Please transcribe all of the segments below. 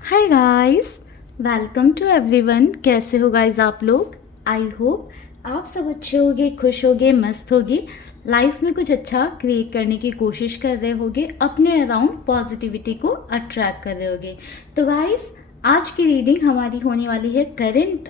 Hi guys, welcome to everyone. कैसे हो guys आप लोग? आई होप आप सब अच्छे होगे, खुश होगे, मस्त होगे, लाइफ में कुछ अच्छा क्रिएट करने की कोशिश कर रहे होगे, अपने अराउंड पॉजिटिविटी को अट्रैक्ट कर रहे होगे। तो गाइस, आज की रीडिंग हमारी होने वाली है करंट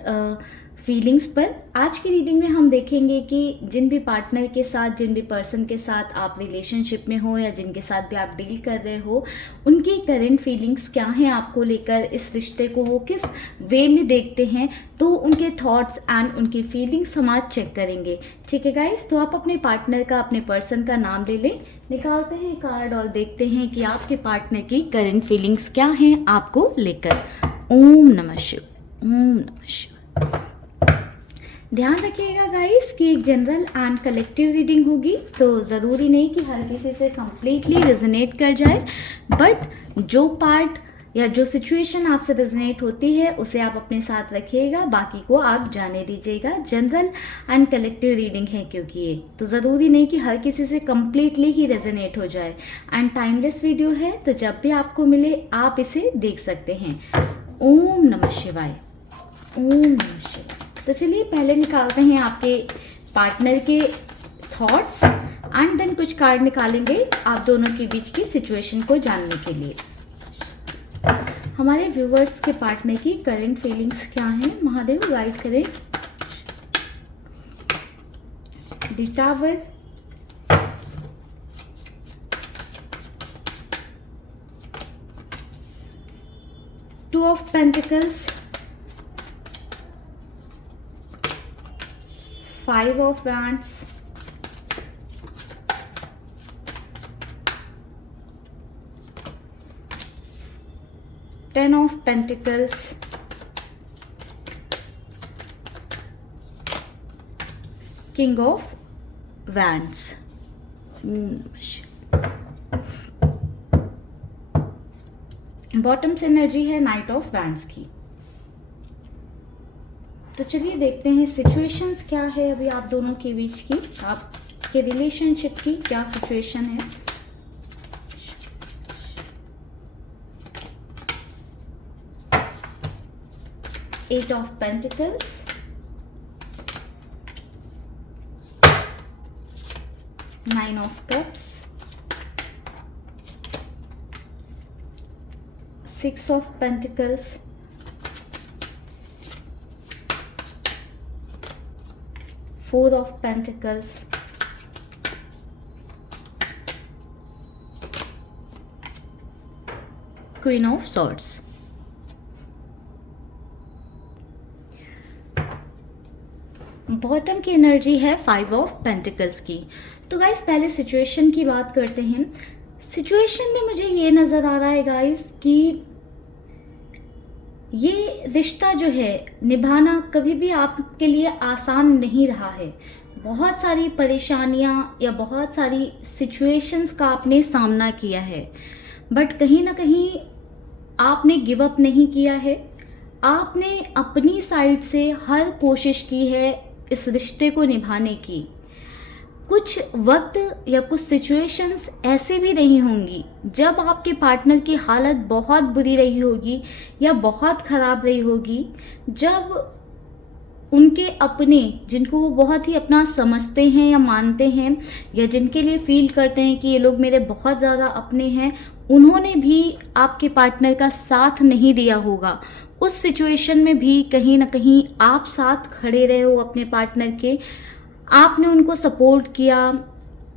फीलिंग्स पर। आज की रीडिंग में हम देखेंगे कि जिन भी पार्टनर के साथ, जिन भी पर्सन के साथ आप रिलेशनशिप में हो या जिनके साथ भी आप डील कर रहे हो, उनकी करंट फीलिंग्स क्या हैं आपको लेकर, इस रिश्ते को वो किस वे में देखते हैं। तो उनके थॉट्स एंड उनकी फीलिंग्स हम आज चेक करेंगे। ठीक है गाइस, तो आप अपने पार्टनर का, अपने पर्सन का नाम ले लें, निकालते हैं कार्ड और देखते हैं कि आपके पार्टनर की करंट फीलिंग्स क्या हैं आपको लेकर। ओम नमः शिवाय, ओम नमः शिवाय। ध्यान रखिएगा गाइस कि एक जनरल एंड कलेक्टिव रीडिंग होगी, तो ज़रूरी नहीं कि हर किसी से कंप्लीटली रेजोनेट कर जाए, बट जो पार्ट या जो सिचुएशन आपसे रेजोनेट होती है उसे आप अपने साथ रखिएगा, बाकी को आप जाने दीजिएगा। जनरल एंड कलेक्टिव रीडिंग है क्योंकि ये, तो ज़रूरी नहीं कि हर किसी से कंप्लीटली ही रेजोनेट हो जाए। एंड टाइमलेस वीडियो है, तो जब भी आपको मिले आप इसे देख सकते हैं। ओम नमः शिवाय, ओम नमः शिवाय। तो चलिए पहले निकालते हैं आपके पार्टनर के थॉट्स एंड देन कुछ कार्ड निकालेंगे आप दोनों के बीच की सिचुएशन को जानने के लिए। हमारे व्यूवर्स के पार्टनर की करंट फीलिंग्स क्या हैं, महादेव गाइड करें। The tower, two of pentacles, Five of Wands, Ten of Pentacles, King of Wands। Bottom से एनर्जी है नाइट ऑफ वैंड्स की। तो चलिए देखते हैं सिचुएशंस क्या है अभी आप दोनों के बीच की, आपके रिलेशनशिप की क्या सिचुएशन है। Eight of pentacles, nine of cups, six of pentacles, Four of Pentacles, Queen of Swords। Bottom की एनर्जी है फाइव ऑफ पेंटिकल्स की। तो गाइस पहले सिचुएशन की बात करते हैं। सिचुएशन में मुझे ये नज़र आ रहा है गाइस कि ये रिश्ता जो है निभाना कभी भी आपके लिए आसान नहीं रहा है। बहुत सारी परेशानियां या बहुत सारी सिचुएशंस का आपने सामना किया है, बट कहीं ना कहीं आपने गिव अप नहीं किया है। आपने अपनी साइड से हर कोशिश की है इस रिश्ते को निभाने की। कुछ वक्त या कुछ सिचुएशंस ऐसे भी रही होंगी जब आपके पार्टनर की हालत बहुत बुरी रही होगी या बहुत ख़राब रही होगी, जब उनके अपने, जिनको वो बहुत ही अपना समझते हैं या मानते हैं या जिनके लिए फील करते हैं कि ये लोग मेरे बहुत ज़्यादा अपने हैं, उन्होंने भी आपके पार्टनर का साथ नहीं दिया होगा। उस सिचुएशन में भी कहीं ना कहीं आप साथ खड़े रहे हो अपने पार्टनर के, आपने उनको सपोर्ट किया।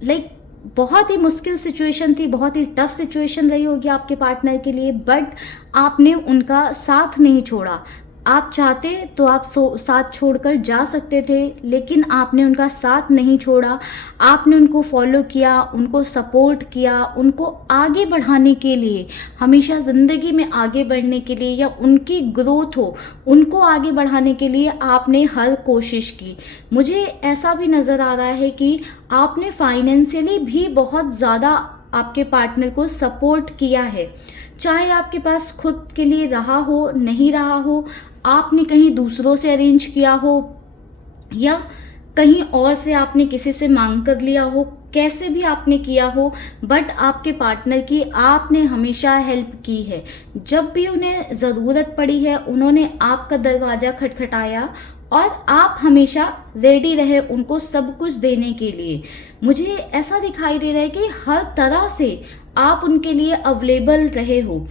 लाइक बहुत ही मुश्किल सिचुएशन थी, बहुत ही टफ सिचुएशन रही होगी आपके पार्टनर के लिए, बट आपने उनका साथ नहीं छोड़ा। आप चाहते तो आप साथ छोड़कर जा सकते थे, लेकिन आपने उनका साथ नहीं छोड़ा। आपने उनको फॉलो किया, उनको सपोर्ट किया, उनको आगे बढ़ाने के लिए, हमेशा ज़िंदगी में आगे बढ़ने के लिए या उनकी ग्रोथ हो, उनको आगे बढ़ाने के लिए आपने हर कोशिश की। मुझे ऐसा भी नज़र आ रहा है कि आपने फाइनेंशियली भी बहुत ज़्यादा आपके पार्टनर को सपोर्ट किया है, चाहे आपके पास खुद के लिए रहा हो, नहीं रहा हो, आपने कहीं दूसरों से अरेंज किया हो या कहीं और से आपने किसी से मांग कर लिया हो, कैसे भी आपने किया हो, बट आपके पार्टनर की आपने हमेशा हेल्प की है। जब भी उन्हें ज़रूरत पड़ी है उन्होंने आपका दरवाज़ा खटखटाया और आप हमेशा रेडी रहे उनको सब कुछ देने के लिए। मुझे ऐसा दिखाई दे रहा है कि हर तरह से आप उनके लिए अवेलेबल रहे हो,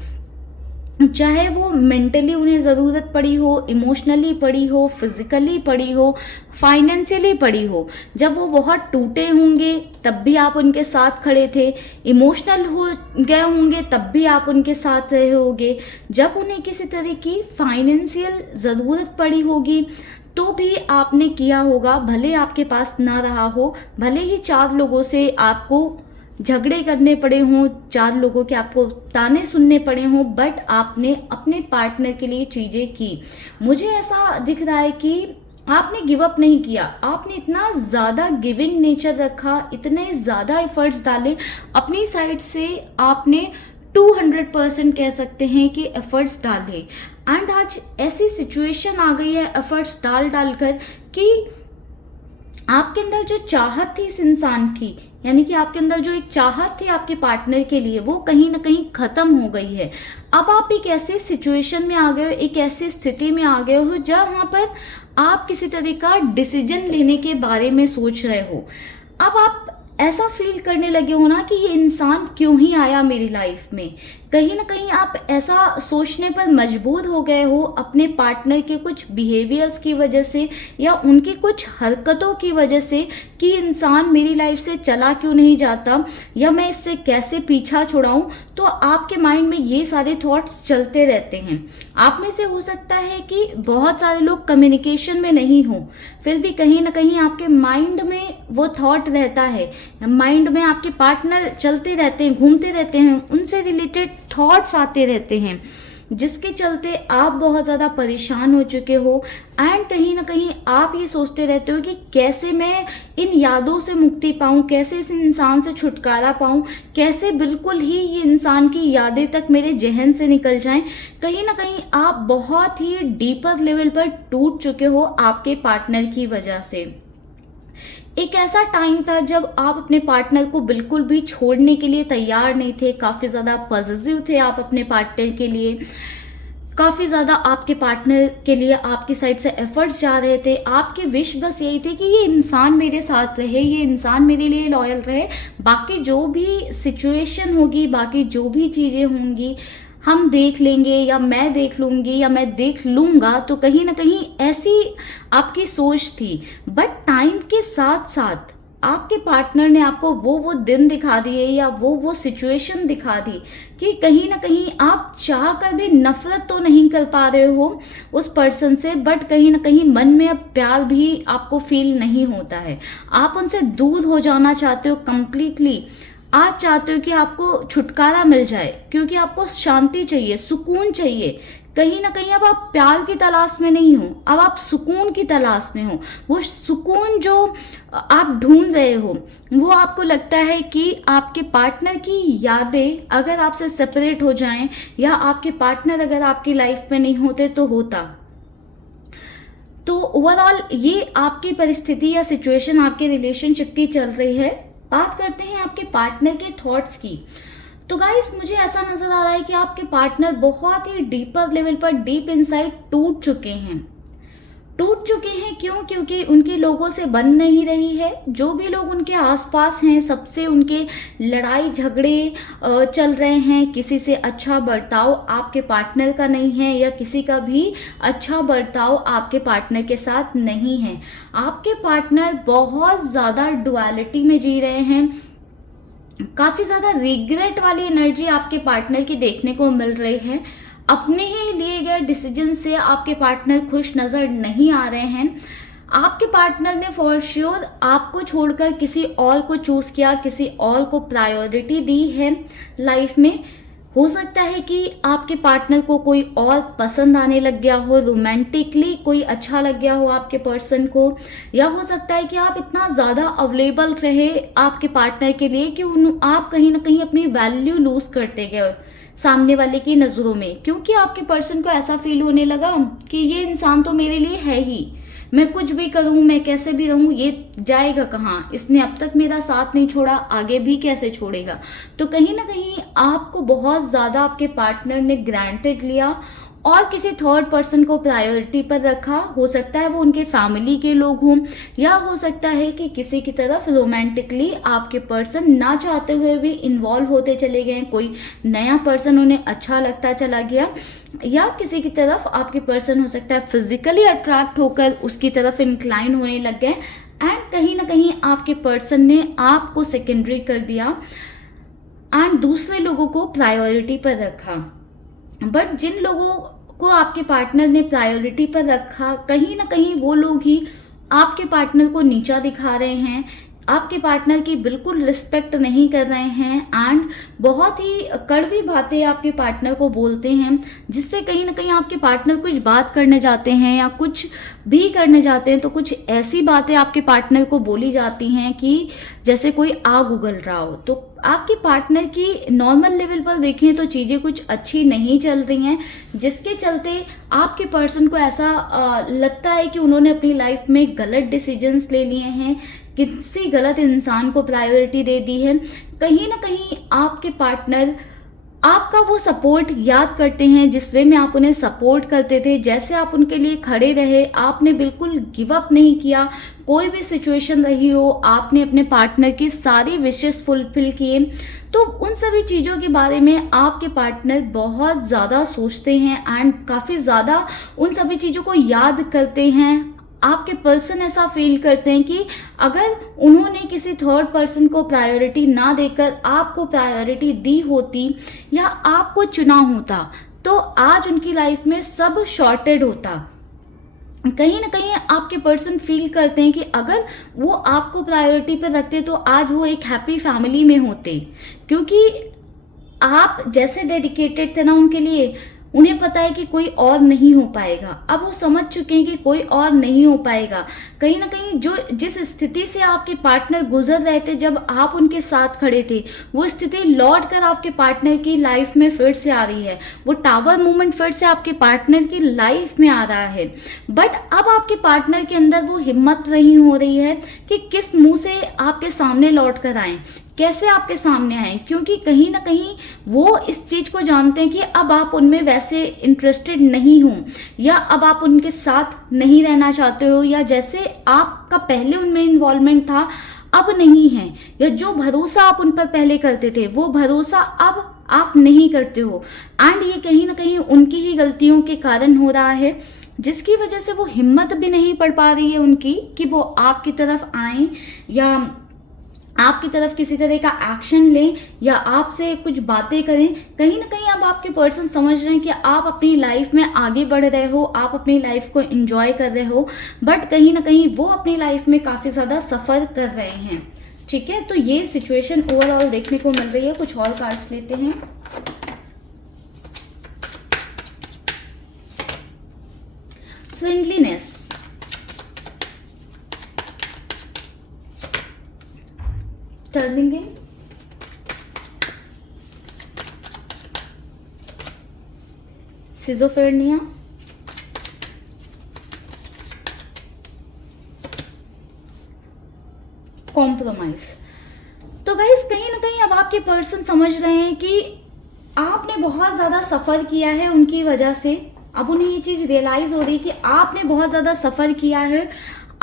चाहे वो मेंटली उन्हें ज़रूरत पड़ी हो, इमोशनली पड़ी हो, फिजिकली पड़ी हो, फाइनेंशियली पड़ी हो। जब वो बहुत टूटे होंगे तब भी आप उनके साथ खड़े थे, इमोशनल हो गए होंगे तब भी आप उनके साथ रहे होगे, जब उन्हें किसी तरह की फाइनेंशियल ज़रूरत पड़ी होगी तो भी आपने किया होगा। भले आपके पास ना रहा हो, भले ही 4 लोगों से आपको झगड़े करने पड़े हों, 4 लोगों के आपको ताने सुनने पड़े हों, बट आपने अपने पार्टनर के लिए चीज़ें की। मुझे ऐसा दिख रहा है कि आपने गिव अप नहीं किया, आपने इतना ज़्यादा गिविंग नेचर रखा, इतने ज़्यादा एफर्ट्स डाले अपनी साइड से, आपने 200% कह सकते हैं कि एफर्ट्स डाले। एंड आज ऐसी सिचुएशन आ गई है एफर्ट्स डाल डाल कर कि आपके अंदर जो चाहत थी इस इंसान की, यानी कि आपके अंदर जो एक चाहत थी आपके पार्टनर के लिए, वो कहीं ना कहीं खत्म हो गई है। अब आप एक ऐसी सिचुएशन में आ गए हो, एक ऐसी स्थिति में आ गए हो जहाँ पर आप किसी तरह का डिसीजन लेने के बारे में सोच रहे हो। अब आप ऐसा फील करने लगे हो ना कि ये इंसान क्यों ही आया मेरी लाइफ में। कहीं ना कहीं आप ऐसा सोचने पर मजबूर हो गए हो अपने पार्टनर के कुछ बिहेवियर्स की वजह से या उनकी कुछ हरकतों की वजह से कि इंसान मेरी लाइफ से चला क्यों नहीं जाता या मैं इससे कैसे पीछा छुड़ाऊं। तो आपके माइंड में ये सारे थॉट्स चलते रहते हैं। आप में से हो सकता है कि बहुत सारे लोग कम्युनिकेशन में नहीं हो, फिर भी कहीं ना कहीं आपके माइंड में वो थॉट रहता है, माइंड में आपके पार्टनर चलते रहते हैं, घूमते रहते हैं, उनसे रिलेटेड थॉट्स आते रहते हैं, जिसके चलते आप बहुत ज़्यादा परेशान हो चुके हो। एंड कहीं ना कहीं आप ये सोचते रहते हो कि कैसे मैं इन यादों से मुक्ति पाऊँ, कैसे इस इंसान से छुटकारा पाऊँ, कैसे बिल्कुल ही ये इंसान की यादें तक मेरे जहन से निकल जाएं। कहीं ना कहीं आप बहुत ही डीपर लेवल पर टूट चुके हो आपके पार्टनर की वजह से। एक ऐसा टाइम था जब आप अपने पार्टनर को बिल्कुल भी छोड़ने के लिए तैयार नहीं थे, काफ़ी ज़्यादा पॉजिटिव थे आप अपने पार्टनर के लिए, काफ़ी ज़्यादा आपके पार्टनर के लिए आपकी साइड से एफर्ट्स जा रहे थे। आपकी विश बस यही थी कि ये इंसान मेरे साथ रहे, ये इंसान मेरे लिए लॉयल रहे, बाकी जो भी सिचुएशन होगी, बाकी जो भी चीज़ें होंगी हम देख लेंगे या मैं देख लूँगी या मैं देख लूँगा। तो कहीं ना कहीं ऐसी आपकी सोच थी। बट टाइम के साथ साथ आपके पार्टनर ने आपको वो दिन दिखा दिए या वो सिचुएशन दिखा दी कि कहीं ना कहीं आप चाह कर भी नफरत तो नहीं कर पा रहे हो उस पर्सन से, बट कहीं ना कहीं मन में अब प्यार भी आपको फील नहीं होता है। आप उनसे दूर हो जाना चाहते हो कंप्लीटली। आप चाहते हो कि आपको छुटकारा मिल जाए क्योंकि आपको शांति चाहिए, सुकून चाहिए। कहीं ना कहीं अब आप प्यार की तलाश में नहीं हो, अब आप सुकून की तलाश में हो। वो सुकून जो आप ढूंढ रहे हो वो आपको लगता है कि आपके पार्टनर की यादें अगर आपसे सेपरेट हो जाएं या आपके पार्टनर अगर आपकी लाइफ में नहीं होते तो होता। तो ओवरऑल ये आपकी परिस्थिति या सिचुएशन आपके रिलेशनशिप की चल रही है। बात करते हैं आपके पार्टनर के थॉट्स की। तो गाइस मुझे ऐसा नजर आ रहा है कि आपके पार्टनर बहुत ही डीपर लेवल पर डीप इनसाइड टूट चुके हैं। क्यों? क्योंकि उनके लोगों से बन नहीं रही है। जो भी लोग उनके आसपास हैं सबसे उनके लड़ाई झगड़े चल रहे हैं। किसी से अच्छा बर्ताव आपके पार्टनर का नहीं है या किसी का भी अच्छा बर्ताव आपके पार्टनर के साथ नहीं है। आपके पार्टनर बहुत ज़्यादा डुअलिटी में जी रहे हैं। काफ़ी ज़्यादा रिग्रेट वाली एनर्जी आपके पार्टनर की देखने को मिल रही है। अपने ही लिए गए डिसीजन से आपके पार्टनर खुश नज़र नहीं आ रहे हैं। आपके पार्टनर ने फॉर श्योर आपको छोड़कर किसी और को चूज़ किया, किसी और को प्रायोरिटी दी है लाइफ में। हो सकता है कि आपके पार्टनर को कोई और पसंद आने लग गया हो, रोमांटिकली कोई अच्छा लग गया हो आपके पर्सन को, या हो सकता है कि आप इतना ज़्यादा अवेलेबल रहे आपके पार्टनर के लिए कि आप कहीं ना कहीं अपनी वैल्यू लूज करते गए सामने वाले की नज़रों में, क्योंकि आपके पर्सन को ऐसा फील होने लगा कि ये इंसान तो मेरे लिए है ही, मैं कुछ भी करूँ, मैं कैसे भी रहूँ, ये जाएगा कहाँ, इसने अब तक मेरा साथ नहीं छोड़ा, आगे भी कैसे छोड़ेगा। तो कहीं ना कहीं आपको बहुत ज़्यादा आपके पार्टनर ने ग्रांटेड लिया और किसी थर्ड पर्सन को प्रायोरिटी पर रखा। हो सकता है वो उनके फैमिली के लोग हों, या हो सकता है कि किसी की तरफ रोमांटिकली आपके पर्सन ना चाहते हुए भी इन्वॉल्व होते चले गए, कोई नया पर्सन उन्हें अच्छा लगता चला गया, या किसी की तरफ आपके पर्सन हो सकता है फिजिकली अट्रैक्ट होकर उसकी तरफ इंक्लाइन होने लग गए, एंड कहीं ना कहीं आपके पर्सन ने आपको सेकेंडरी कर दिया एंड दूसरे लोगों को प्रायोरिटी पर रखा। बट जिन लोगों को आपके पार्टनर ने प्रायोरिटी पर रखा, कहीं ना कहीं वो लोग ही आपके पार्टनर को नीचा दिखा रहे हैं, आपके पार्टनर की बिल्कुल रिस्पेक्ट नहीं कर रहे हैं, एंड बहुत ही कड़वी बातें आपके पार्टनर को बोलते हैं, जिससे कहीं ना कहीं आपके पार्टनर कुछ बात करने जाते हैं या कुछ भी करने जाते हैं तो कुछ ऐसी बातें आपके पार्टनर को बोली जाती हैं कि जैसे कोई आग उगल रहा हो। तो आपके पार्टनर की नॉर्मल लेवल पर देखें तो चीज़ें कुछ अच्छी नहीं चल रही हैं, जिसके चलते आपके पर्सन को ऐसा लगता है कि उन्होंने अपनी लाइफ में गलत डिसीजंस ले लिए हैं, किसी गलत इंसान को प्रायोरिटी दे दी है। कहीं ना कहीं आपके पार्टनर आपका वो सपोर्ट याद करते हैं जिस वे में आप उन्हें सपोर्ट करते थे, जैसे आप उनके लिए खड़े रहे, आपने बिल्कुल गिव अप नहीं किया, कोई भी सिचुएशन रही हो आपने अपने पार्टनर की सारी विशेस फुलफिल किए। तो उन सभी चीज़ों के बारे में आपके पार्टनर बहुत ज़्यादा सोचते हैं एंड काफ़ी ज़्यादा उन सभी चीज़ों को याद करते हैं। आपके पर्सन ऐसा फील करते हैं कि अगर उन्होंने किसी थर्ड पर्सन को प्रायोरिटी ना देकर आपको प्रायोरिटी दी होती या आपको चुना होता तो आज उनकी लाइफ में सब शॉर्टेड होता। कहीं ना कहीं आपके पर्सन फील करते हैं कि अगर वो आपको प्रायोरिटी पर रखते तो आज वो एक हैप्पी फैमिली में होते, क्योंकि आप जैसे डेडिकेटेड थे ना उनके लिए, उन्हें पता है कि कोई और नहीं हो पाएगा। अब वो समझ चुके हैं कि कोई और नहीं हो पाएगा। कहीं ना कहीं जो जिस स्थिति से आपके पार्टनर गुजर रहे थे जब आप उनके साथ खड़े थे, वो स्थिति लौट कर आपके पार्टनर की लाइफ में फिर से आ रही है, वो टावर मूवमेंट फिर से आपके पार्टनर की लाइफ में आ रहा है। बट अब आपके पार्टनर के अंदर वो हिम्मत नहीं हो रही है कि किस मुंह से आपके सामने लौट कर आए, कैसे आपके सामने आए, क्योंकि कहीं ना कहीं वो इस चीज़ को जानते हैं कि अब आप उनमें वैसे इंटरेस्टेड नहीं हो, या अब आप उनके साथ नहीं रहना चाहते हो, या जैसे आपका पहले उनमें इन्वॉल्वमेंट था अब नहीं है, या जो भरोसा आप उन पर पहले करते थे वो भरोसा अब आप नहीं करते हो। एंड ये कहीं ना कहीं उनकी ही गलतियों के कारण हो रहा है, जिसकी वजह से वो हिम्मत भी नहीं पड़ पा रही है उनकी कि वो आपकी तरफ आए या आपकी तरफ किसी तरह का एक्शन लें या आपसे कुछ बातें करें। कहीं ना कहीं अब आपके पर्सन समझ रहे हैं कि आप अपनी लाइफ में आगे बढ़ रहे हो, आप अपनी लाइफ को एंजॉय कर रहे हो, बट कहीं ना कहीं वो अपनी लाइफ में काफ़ी ज़्यादा सफ़र कर रहे हैं। ठीक है, तो ये सिचुएशन ओवरऑल देखने को मिल रही है। कुछ और कार्ड्स लेते हैं। फ्रेंडलीनेस, टर्निंग इन, सिजोफ्रेनिया, कॉम्प्रोमाइज। तो गाइस कहीं ना कहीं अब आपके पर्सन समझ रहे हैं कि आपने बहुत ज़्यादा सफ़र किया है उनकी वजह से। अब उन्हें ये चीज़ रियलाइज़ हो रही है कि आपने बहुत ज़्यादा सफ़र किया है,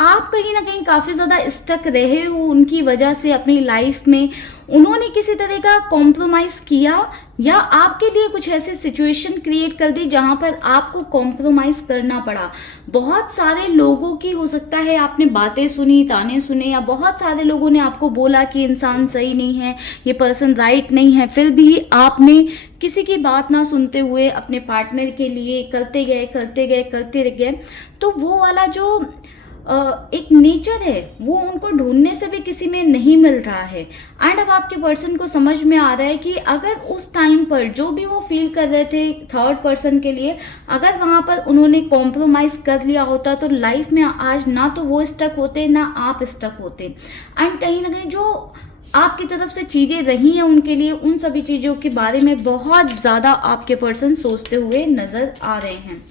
आप कहीं ना कहीं काफ़ी ज़्यादा स्टक रहे हो उनकी वजह से अपनी लाइफ में। उन्होंने किसी तरह का कॉम्प्रोमाइज़ किया या आपके लिए कुछ ऐसी सिचुएशन क्रिएट कर दी जहां पर आपको कॉम्प्रोमाइज़ करना पड़ा। बहुत सारे लोगों की हो सकता है आपने बातें सुनी, ताने सुने, या बहुत सारे लोगों ने आपको बोला कि इंसान सही नहीं है, ये पर्सन राइट नहीं है, फिर भी आपने किसी की बात ना सुनते हुए अपने पार्टनर के लिए करते गए। तो वो वाला जो एक नेचर है वो उनको ढूंढने से भी किसी में नहीं मिल रहा है। एंड अब आपके पर्सन को समझ में आ रहा है कि अगर उस टाइम पर जो भी वो फील कर रहे थे थर्ड पर्सन के लिए, अगर वहाँ पर उन्होंने कॉम्प्रोमाइज़ कर लिया होता तो लाइफ में आज ना तो वो स्टक होते ना आप स्टक होते। एंड कहीं ना कहीं जो आपकी तरफ से चीज़ें रही हैं उनके लिए, उन सभी चीज़ों के बारे में बहुत ज़्यादा आपके पर्सन सोचते हुए नज़र आ रहे हैं।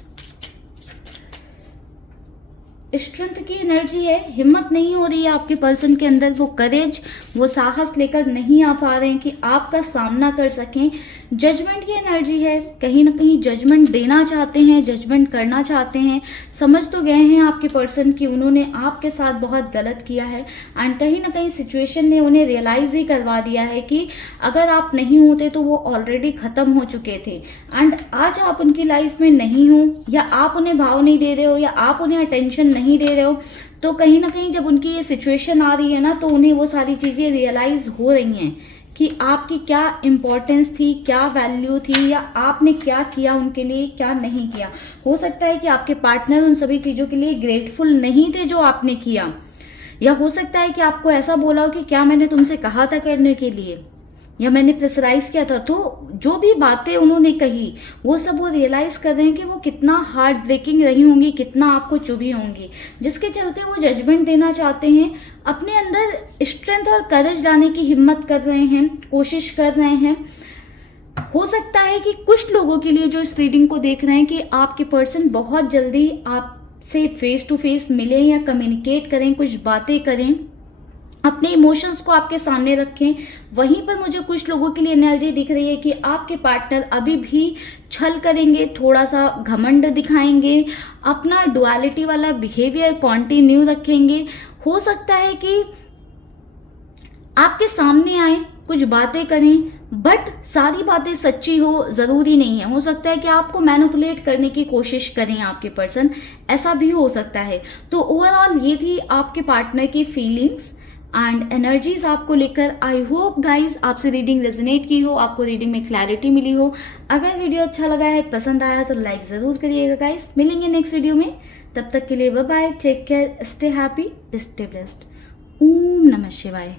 स्ट्रेंथ की एनर्जी है, हिम्मत नहीं हो रही है आपके पर्सन के अंदर, वो करेज, वो साहस लेकर नहीं आ पा रहे हैं कि आपका सामना कर सकें। जजमेंट की एनर्जी है, कहीं ना कहीं जजमेंट देना चाहते हैं, जजमेंट करना चाहते हैं। समझ तो गए हैं आपके पर्सन कि उन्होंने आपके साथ बहुत गलत किया है, एंड कहीं ना कहीं सिचुएशन ने उन्हें रियलाइज ही करवा दिया है कि अगर आप नहीं होते तो वो ऑलरेडी ख़त्म हो चुके थे। एंड आज आप उनकी लाइफ में नहीं हो, या आप उन्हें भाव नहीं दे रहे हो, या आप उन्हें अटेंशन नहीं दे रहे हो, तो कहीं ना कहीं जब उनकी ये सिचुएशन आ रही है ना, तो उन्हें वो सारी चीज़ें रियलाइज हो रही हैं कि आपकी क्या इम्पोर्टेंस थी, क्या वैल्यू थी, या आपने क्या किया उनके लिए, क्या नहीं किया। हो सकता है कि आपके पार्टनर उन सभी चीज़ों के लिए ग्रेटफुल नहीं थे जो आपने किया, या हो सकता है कि आपको ऐसा बोला हो कि क्या मैंने तुमसे कहा था करने के लिए, या मैंने प्रेशराइज किया था। तो जो भी बातें उन्होंने कही वो सब वो रियलाइज कर रहे हैं कि वो कितना हार्ट ब्रेकिंग रही होंगी, कितना आपको चुभी होंगी, जिसके चलते वो जजमेंट देना चाहते हैं, अपने अंदर स्ट्रेंथ और करेज लाने की हिम्मत कर रहे हैं, कोशिश कर रहे हैं। हो सकता है कि कुछ लोगों के लिए जो इस रीडिंग को देख रहे हैं कि आपके पर्सन बहुत जल्दी आपसे फेस टू फेस मिलें या कम्युनिकेट करें, कुछ बातें करें, अपने इमोशंस को आपके सामने रखें। वहीं पर मुझे कुछ लोगों के लिए एनर्जी दिख रही है कि आपके पार्टनर अभी भी छल करेंगे, थोड़ा सा घमंड दिखाएंगे, अपना डुअलिटी वाला बिहेवियर कंटिन्यू रखेंगे। हो सकता है कि आपके सामने आए, कुछ बातें करें, बट सारी बातें सच्ची हो ज़रूरी नहीं है। हो सकता है कि आपको मैनिपुलेट करने की कोशिश करें आपके पर्सन, ऐसा भी हो सकता है। तो ओवरऑल ये थी आपके पार्टनर की फीलिंग्स एंड एनर्जीज आपको लेकर। आई होप गाइज आपसे रीडिंग रेजोनेट की हो, आपको रीडिंग में क्लैरिटी मिली हो। अगर वीडियो अच्छा लगा है, पसंद आया तो लाइक ज़रूर करिएगा गाइज। मिलेंगे नेक्स्ट वीडियो में, तब तक के लिए bye bye, take care, stay happy, stay blessed. ओम नमः शिवाय।